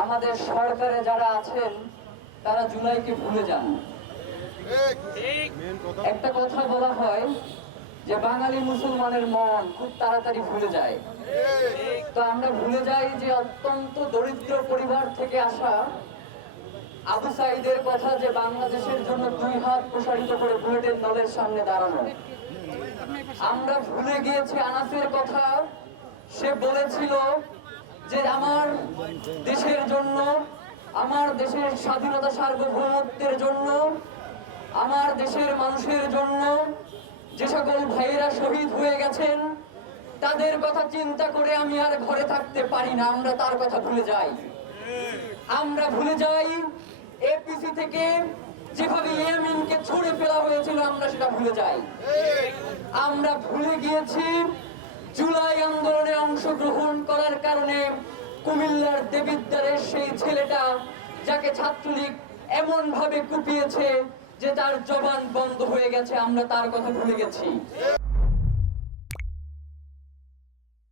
আমাদের সরকারে যারা আছেন তারা জুলাইকে ভুলে যান। একটা কথা বলা হয় যে বাঙালি মুসলমানের মন খুব তাড়াতাড়ি ভুলে যায়। তো আমরা ভুলে যাই যে অত্যন্ত দরিদ্র পরিবার থেকে আসা আবু সাঈদের কথা, যে বাংলাদেশের জন্য 2 হাত প্রসারিত করে বুলেটের নলের সামনে দাঁড়ানো। আমরা ভুলে গিয়েছি আনাসের কথা। সে বলেছিল যে আমার দেশের জন্য, আমার দেশের স্বাধীনতা সার্বভৌমত্বের জন্য, আমার দেশের মানুষের জন্য যে সকল ভাইয়েরা শহীদ হয়ে গেছেন তাদের কথা চিন্তা করে আমি আর ঘরে থাকতে পারি না। আমরা তার কথা ভুলে যাই। আমরা ভুলে যাই এপিসি থেকে যেভাবে ইয়ামিনকে ছুড়ে ফেলা হয়েছিল, আমরা সেটা ভুলে যাই। আমরা ভুলে গিয়েছি জুলাই আন্দোলনে অংশগ্রহণ করার কারণে কুমিল্লার দেবিদ্বারের সেই ছেলেটা যাকে ছাত্রলীগ এমন ভাবে কুপিয়েছে যে তার জবান বন্ধ হয়ে গেছে, আমরা তার কথা ভুলে গেছি।